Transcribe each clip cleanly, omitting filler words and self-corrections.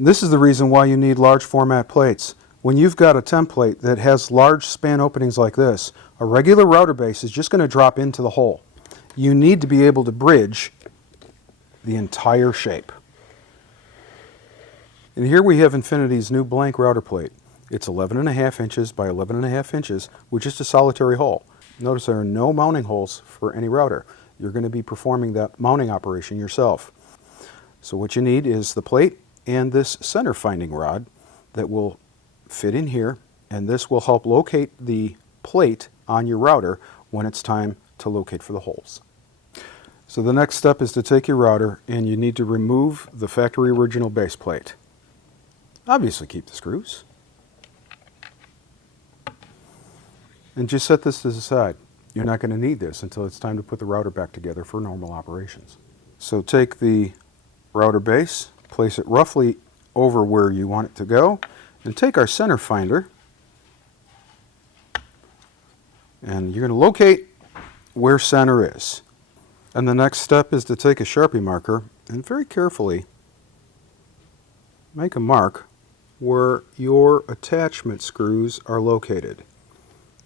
This is the reason why you need large format plates. When you've got a template that has large span openings like this, a regular router base is just going to drop into the hole. You need to be able to bridge the entire shape. And here we have Infinity's new blank router plate. It's 11.5 inches by 11.5 inches with just a solitary hole. Notice there are no mounting holes for any router. You're going to be performing that mounting operation yourself. So what you need is the plate and this center finding rod that will fit in here, and this will help locate the plate on your router when it's time to locate for the holes. So the next step is to take your router and you need to remove the factory original base plate. Obviously keep the screws. And just set this to the side. You're not going to need this until it's time to put the router back together for normal operations. So take the router base, place it roughly over where you want it to go, and take our center finder, and you're going to locate where center is. And the next step is to take a Sharpie marker and very carefully make a mark where your attachment screws are located.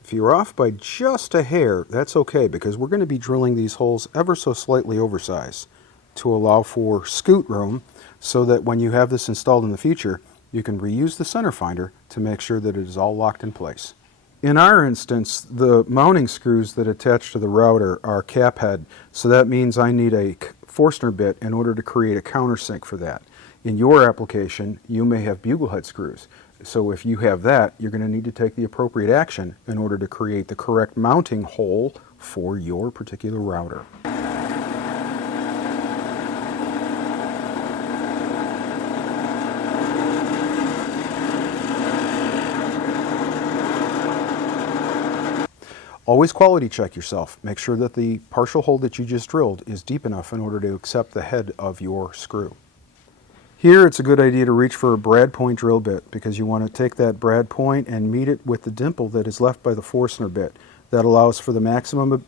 If you're off by just a hair, that's okay, because we're going to be drilling these holes ever so slightly oversized to allow for scoot room, so that when you have this installed in the future, you can reuse the center finder to make sure that it is all locked in place. In our instance, the mounting screws that attach to the router are cap head, so that means I need a Forstner bit in order to create a countersink for that. In your application, you may have bugle head screws. So if you have that, you're going to need to take the appropriate action in order to create the correct mounting hole for your particular router. Always quality check yourself. Make sure that the partial hole that you just drilled is deep enough in order to accept the head of your screw. Here it's a good idea to reach for a brad point drill bit, because you want to take that brad point and meet it with the dimple that is left by the Forstner bit. That allows for the maximum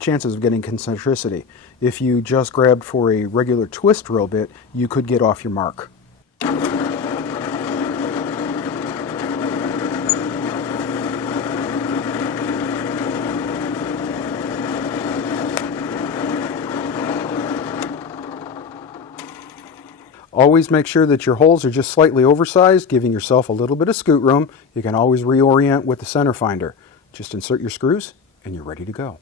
chances of getting concentricity. If you just grabbed for a regular twist drill bit, you could get off your mark. Always make sure that your holes are just slightly oversized, giving yourself a little bit of scoot room. You can always reorient with the center finder. Just insert your screws and you're ready to go.